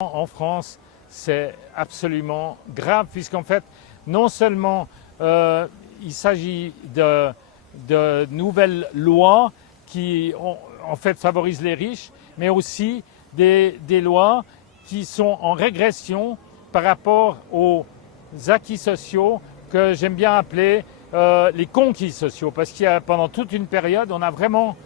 En France, c'est absolument grave puisqu'en fait, non seulement il s'agit de nouvelles lois qui en fait favorisent les riches, mais aussi des lois qui sont en régression par rapport aux acquis sociaux que j'aime bien appeler les conquis sociaux, parce qu'il y a pendant toute une période, on a vraiment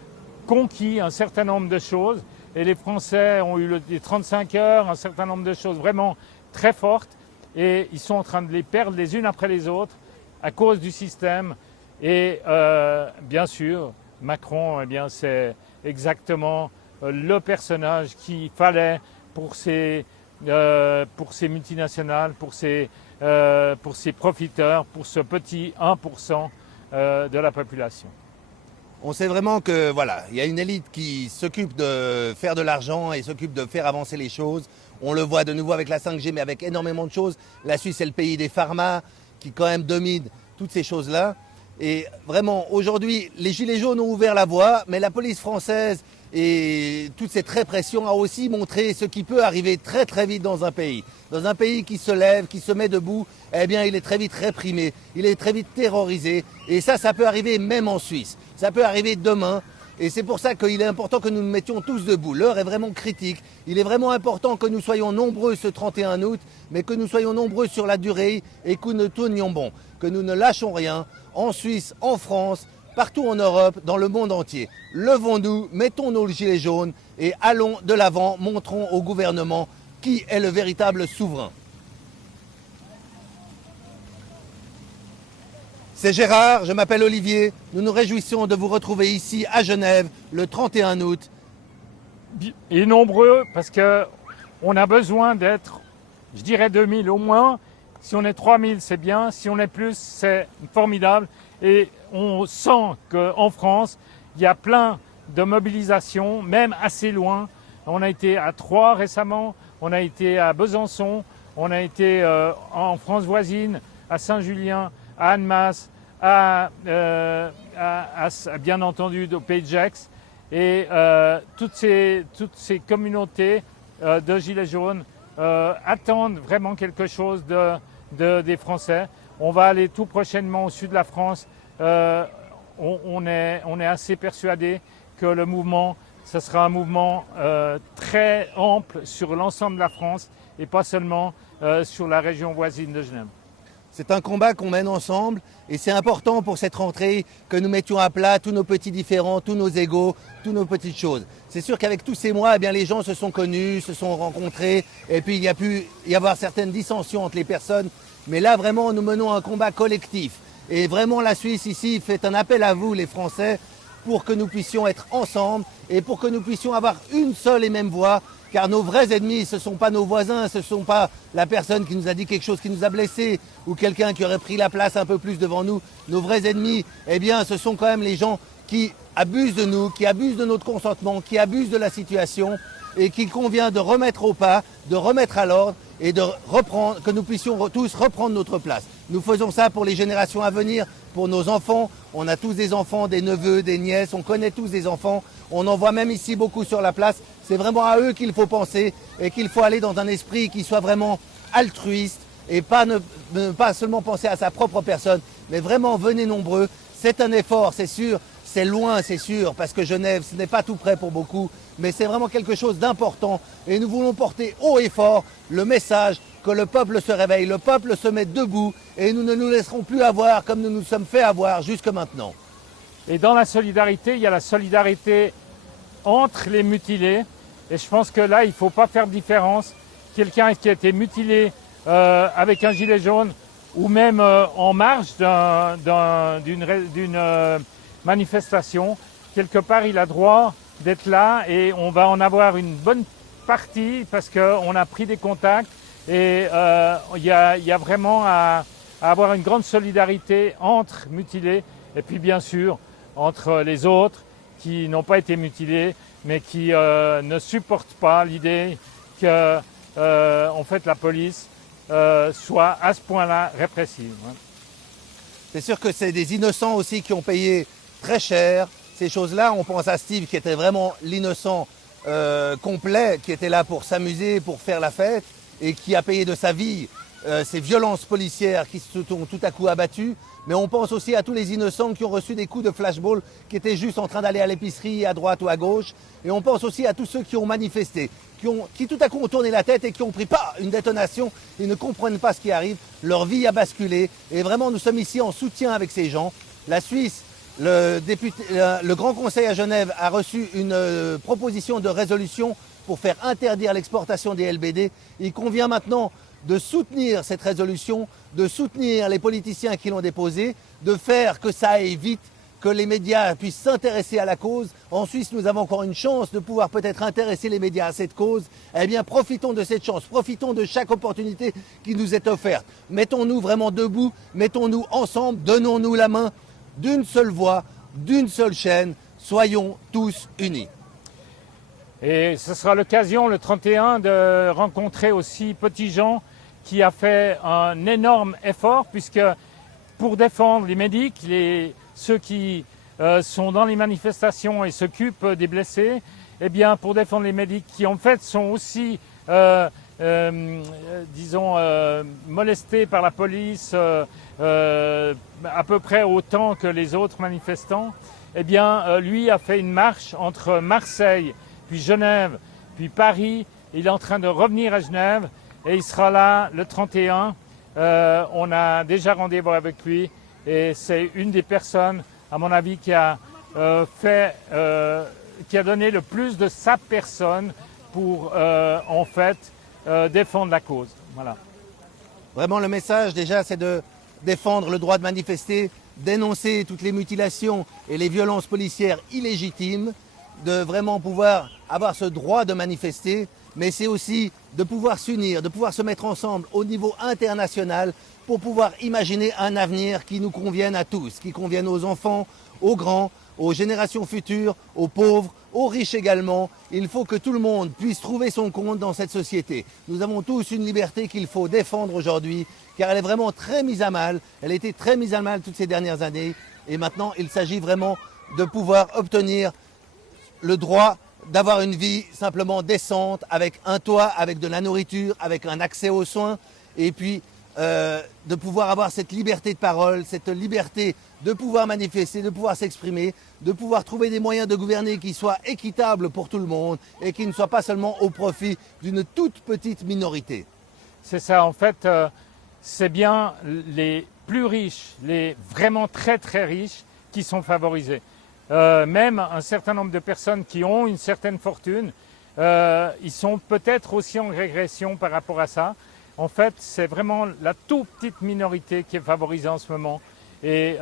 conquis un certain nombre de choses. Et les Français ont eu les 35 heures, un certain nombre de choses vraiment très fortes. Et ils sont en train de les perdre les unes après les autres à cause du système. Et bien sûr, Macron, eh bien, c'est exactement le personnage qu'il fallait pour ces multinationales, pour ces profiteurs, pour ce petit 1% de la population. On sait vraiment que voilà, il y a une élite qui s'occupe de faire de l'argent et s'occupe de faire avancer les choses. On le voit de nouveau avec la 5G, mais avec énormément de choses. La Suisse est le pays des pharma qui quand même domine toutes ces choses-là. Et vraiment, aujourd'hui, les Gilets jaunes ont ouvert la voie, mais la police française et toute cette répression a aussi montré ce qui peut arriver très très vite dans un pays. Dans un pays qui se lève, qui se met debout, eh bien il est très vite réprimé, il est très vite terrorisé. Et ça peut arriver même en Suisse. Ça peut arriver demain. Et c'est pour ça qu'il est important que nous nous mettions tous debout. L'heure est vraiment critique. Il est vraiment important que nous soyons nombreux ce 31 août, mais que nous soyons nombreux sur la durée et que nous tenions bon, que nous ne lâchons rien en Suisse, en France, partout en Europe, dans le monde entier. Levons-nous, mettons nos gilets jaunes et allons de l'avant, montrons au gouvernement qui est le véritable souverain. C'est Gérard, je m'appelle Olivier. Nous nous réjouissons de vous retrouver ici à Genève le 31 août. Et nombreux parce qu'on a besoin d'être, je dirais 2000 au moins. Si on est 3000, c'est bien. Si on est plus, c'est formidable. Et on sent qu'en France, il y a plein de mobilisations, même assez loin. On a été à Troyes récemment, on a été à Besançon, on a été en France voisine, à Saint-Julien, à Annemasse, bien entendu au Pays de Gex. Et toutes ces communautés de Gilets jaunes attendent vraiment quelque chose des Français. On va aller tout prochainement au sud de la France. On est assez persuadé que le mouvement, ce sera un mouvement très ample sur l'ensemble de la France et pas seulement sur la région voisine de Genève. C'est un combat qu'on mène ensemble et c'est important pour cette rentrée que nous mettions à plat tous nos petits différends, tous nos égos, toutes nos petites choses. C'est sûr qu'avec tous ces mois, eh bien, les gens se sont connus, se sont rencontrés et puis il y a pu y avoir certaines dissensions entre les personnes. Mais là, vraiment, nous menons un combat collectif. Et vraiment, la Suisse ici fait un appel à vous, les Français, pour que nous puissions être ensemble et pour que nous puissions avoir une seule et même voix. Car nos vrais ennemis, ce ne sont pas nos voisins, ce ne sont pas la personne qui nous a dit quelque chose qui nous a blessés ou quelqu'un qui aurait pris la place un peu plus devant nous. Nos vrais ennemis, eh bien, ce sont quand même les gens qui abusent de nous, qui abusent de notre consentement, qui abusent de la situation et qu'il convient de remettre au pas, de remettre à l'ordre et de reprendre, que nous puissions tous reprendre notre place. Nous faisons ça pour les générations à venir, pour nos enfants. On a tous des enfants, des neveux, des nièces, on connaît tous des enfants. On en voit même ici beaucoup sur la place. C'est vraiment à eux qu'il faut penser et qu'il faut aller dans un esprit qui soit vraiment altruiste et ne pas seulement penser à sa propre personne, mais vraiment venez nombreux. C'est un effort, c'est sûr. C'est loin, c'est sûr, parce que Genève, ce n'est pas tout près pour beaucoup, mais c'est vraiment quelque chose d'important. Et nous voulons porter haut et fort le message que le peuple se réveille, le peuple se met debout, et nous ne nous laisserons plus avoir comme nous nous sommes fait avoir jusque maintenant. Et dans la solidarité, il y a la solidarité entre les mutilés. Et je pense que là, il ne faut pas faire de différence. Quelqu'un qui a été mutilé avec un gilet jaune, ou même en marge d'une manifestation, quelque part il a droit d'être là et on va en avoir une bonne partie parce qu'on a pris des contacts et il y a vraiment à avoir une grande solidarité entre mutilés et puis bien sûr entre les autres qui n'ont pas été mutilés mais qui ne supportent pas l'idée que en fait la police soit à ce point-là répressive. C'est sûr que c'est des innocents aussi qui ont payé très cher ces choses-là. On pense à Steve qui était vraiment l'innocent complet, qui était là pour s'amuser, pour faire la fête, et qui a payé de sa vie ces violences policières qui se sont tout à coup abattues. Mais on pense aussi à tous les innocents qui ont reçu des coups de flashball, qui étaient juste en train d'aller à l'épicerie, à droite ou à gauche. Et on pense aussi à tous ceux qui ont manifesté, qui tout à coup ont tourné la tête et qui ont pris une détonation. Ils ne comprennent pas ce qui arrive. Leur vie a basculé. Et vraiment, nous sommes ici en soutien avec ces gens. La Suisse, le Grand Conseil à Genève a reçu une proposition de résolution pour faire interdire l'exportation des LBD. Il convient maintenant de soutenir cette résolution, de soutenir les politiciens qui l'ont déposée, de faire que ça aille vite, que les médias puissent s'intéresser à la cause. En Suisse, nous avons encore une chance de pouvoir peut-être intéresser les médias à cette cause. Eh bien, profitons de cette chance, profitons de chaque opportunité qui nous est offerte. Mettons-nous vraiment debout, mettons-nous ensemble, donnons-nous la main d'une seule voix, d'une seule chaîne. Soyons tous unis. Et ce sera l'occasion, le 31, de rencontrer aussi Petit Jean, qui a fait un énorme effort, puisque pour défendre les médics, ceux qui sont dans les manifestations et s'occupent des blessés, eh bien, pour défendre les médics qui en fait sont aussi, molestés par la police à peu près autant que les autres manifestants, eh bien, lui a fait une marche entre Marseille, puis Genève, puis Paris. Il est en train de revenir à Genève et il sera là le 31. On a déjà rendez-vous avec lui et c'est une des personnes, à mon avis, qui a donné le plus de sa personne pour défendre la cause. Voilà. Vraiment, le message déjà, c'est de défendre le droit de manifester, dénoncer toutes les mutilations et les violences policières illégitimes, de vraiment pouvoir avoir ce droit de manifester, mais c'est aussi de pouvoir s'unir, de pouvoir se mettre ensemble au niveau international pour pouvoir imaginer un avenir qui nous convienne à tous, qui convienne aux enfants, aux grands, aux générations futures, aux pauvres, aux riches également. Il faut que tout le monde puisse trouver son compte dans cette société. Nous avons tous une liberté qu'il faut défendre aujourd'hui, car elle est vraiment très mise à mal. Elle a été très mise à mal toutes ces dernières années. Et maintenant, il s'agit vraiment de pouvoir obtenir le droit d'avoir une vie simplement décente, avec un toit, avec de la nourriture, avec un accès aux soins, et puis de pouvoir avoir cette liberté de parole, cette liberté de pouvoir manifester, de pouvoir s'exprimer, de pouvoir trouver des moyens de gouverner qui soient équitables pour tout le monde et qui ne soient pas seulement au profit d'une toute petite minorité. C'est ça, en fait, c'est bien les plus riches, les vraiment très très riches qui sont favorisés. Même un certain nombre de personnes qui ont une certaine fortune, ils sont peut-être aussi en régression par rapport à ça. En fait, c'est vraiment la toute petite minorité qui est favorisée en ce moment. Et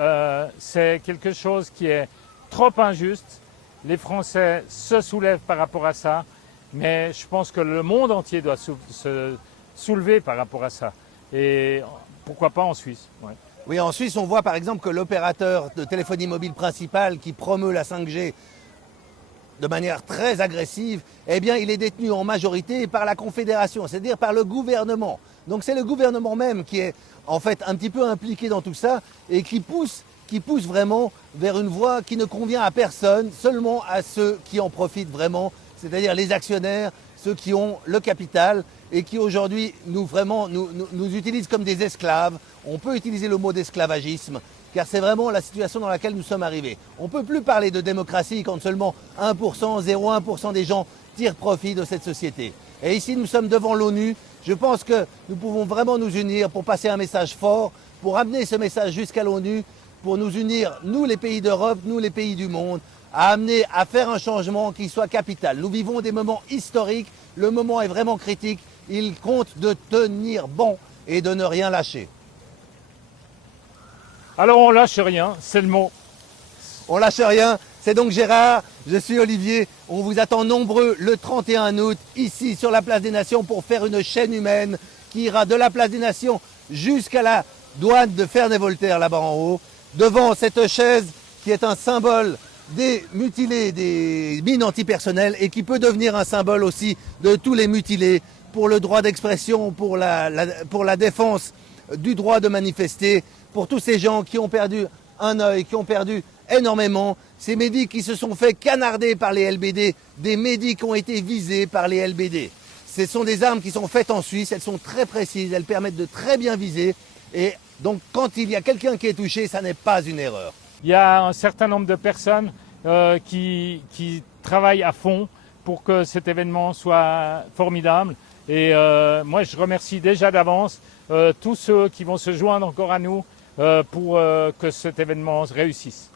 c'est quelque chose qui est trop injuste. Les Français se soulèvent par rapport à ça, mais je pense que le monde entier doit se soulever par rapport à ça. Et pourquoi pas en Suisse. Ouais. Oui, en Suisse, on voit par exemple que l'opérateur de téléphonie mobile principal qui promeut la 5G de manière très agressive, eh bien, il est détenu en majorité par la Confédération, c'est-à-dire par le gouvernement. Donc c'est le gouvernement même qui est en fait un petit peu impliqué dans tout ça et qui pousse vraiment vers une voie qui ne convient à personne, seulement à ceux qui en profitent vraiment, c'est-à-dire les actionnaires, ceux qui ont le capital et qui aujourd'hui nous utilisent comme des esclaves. On peut utiliser le mot d'esclavagisme, car c'est vraiment la situation dans laquelle nous sommes arrivés. On ne peut plus parler de démocratie quand seulement 1%, 0,1% des gens tirent profit de cette société. Et ici, nous sommes devant l'ONU. Je pense que nous pouvons vraiment nous unir pour passer un message fort, pour amener ce message jusqu'à l'ONU, pour nous unir, nous les pays d'Europe, nous les pays du monde, à faire un changement qui soit capital. Nous vivons des moments historiques, le moment est vraiment critique. Il compte de tenir bon et de ne rien lâcher. Alors on lâche rien, c'est le mot. On lâche rien, c'est donc Gérard, je suis Olivier. On vous attend nombreux le 31 août ici sur la Place des Nations pour faire une chaîne humaine qui ira de la Place des Nations jusqu'à la douane de Ferney-Voltaire là-bas en haut, devant cette chaise qui est un symbole des mutilés, des mines antipersonnelles et qui peut devenir un symbole aussi de tous les mutilés pour le droit d'expression, pour la défense du droit de manifester, pour tous ces gens qui ont perdu un œil, qui ont perdu énormément. Ces médics qui se sont fait canarder par les LBD, des médics ont été visés par les LBD. Ce sont des armes qui sont faites en Suisse, elles sont très précises, elles permettent de très bien viser. Et donc quand il y a quelqu'un qui est touché, ça n'est pas une erreur. Il y a un certain nombre de personnes qui travaillent à fond pour que cet événement soit formidable. Et moi, je remercie déjà d'avance tous ceux qui vont se joindre encore à nous pour que cet événement réussisse.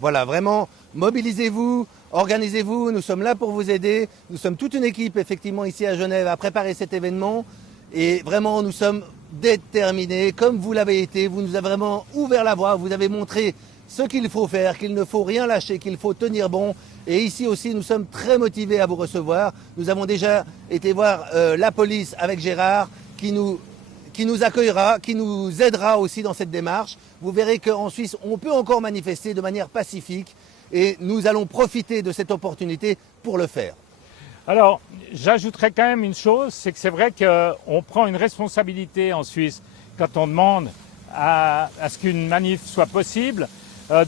Voilà, vraiment, mobilisez-vous, organisez-vous, nous sommes là pour vous aider. Nous sommes toute une équipe, effectivement, ici à Genève, à préparer cet événement. Et vraiment, nous sommes déterminés, comme vous l'avez été. Vous nous avez vraiment ouvert la voie, vous avez montré ce qu'il faut faire, qu'il ne faut rien lâcher, qu'il faut tenir bon. Et ici aussi, nous sommes très motivés à vous recevoir. Nous avons déjà été voir la police avec Gérard, qui nous accueillera, qui nous aidera aussi dans cette démarche. Vous verrez qu'en Suisse, on peut encore manifester de manière pacifique et nous allons profiter de cette opportunité pour le faire. Alors, j'ajouterais quand même une chose, c'est que c'est vrai qu'on prend une responsabilité en Suisse quand on demande à ce qu'une manif soit possible.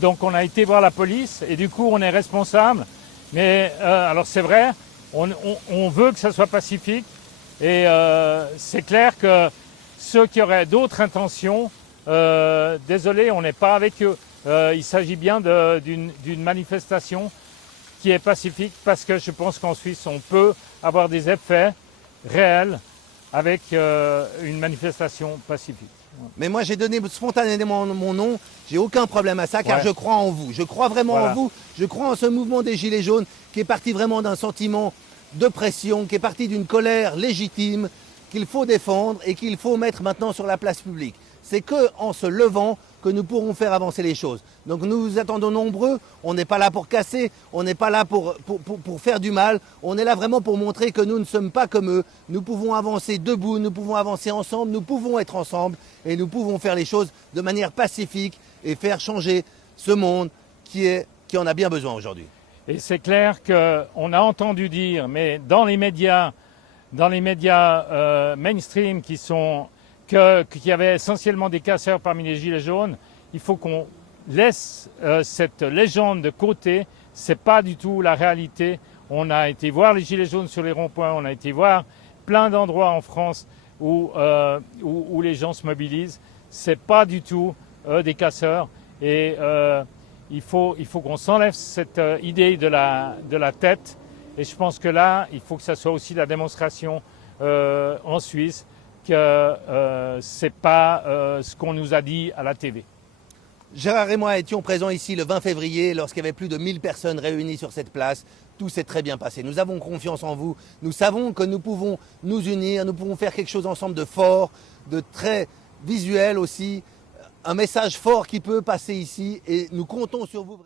Donc on a été voir la police et du coup on est responsable. Mais alors c'est vrai, on veut que ça soit pacifique et c'est clair que ceux qui auraient d'autres intentions, désolé, on n'est pas avec eux. Il s'agit bien d'une manifestation qui est pacifique parce que je pense qu'en Suisse, on peut avoir des effets réels avec une manifestation pacifique. Mais moi, j'ai donné spontanément mon nom. J'ai aucun problème à ça car je crois en vous. Je crois vraiment en vous. Je crois en ce mouvement des Gilets jaunes qui est parti vraiment d'un sentiment de pression, qui est parti d'une colère légitime qu'il faut défendre et qu'il faut mettre maintenant sur la place publique. C'est qu'en se levant que nous pourrons faire avancer les choses. Donc nous vous attendons nombreux, on n'est pas là pour casser, on n'est pas là pour faire du mal, on est là vraiment pour montrer que nous ne sommes pas comme eux, nous pouvons avancer debout, nous pouvons avancer ensemble, nous pouvons être ensemble et nous pouvons faire les choses de manière pacifique et faire changer ce monde qui en a bien besoin aujourd'hui. Et c'est clair qu'on a entendu dire, mais dans les médias mainstream qu'il y avait essentiellement des casseurs parmi les Gilets jaunes, il faut qu'on laisse cette légende de côté. C'est pas du tout la réalité. On a été voir les Gilets jaunes sur les ronds-points, on a été voir plein d'endroits en France où les gens se mobilisent. C'est pas du tout des casseurs et il faut qu'on s'enlève cette idée de la tête. Et je pense que là, il faut que ça soit aussi la démonstration en Suisse que ce n'est pas ce qu'on nous a dit à la TV. Gérard et moi étions présents ici le 20 février lorsqu'il y avait plus de 1000 personnes réunies sur cette place. Tout s'est très bien passé. Nous avons confiance en vous. Nous savons que nous pouvons nous unir, nous pouvons faire quelque chose ensemble de fort, de très visuel aussi. Un message fort qui peut passer ici et nous comptons sur vous.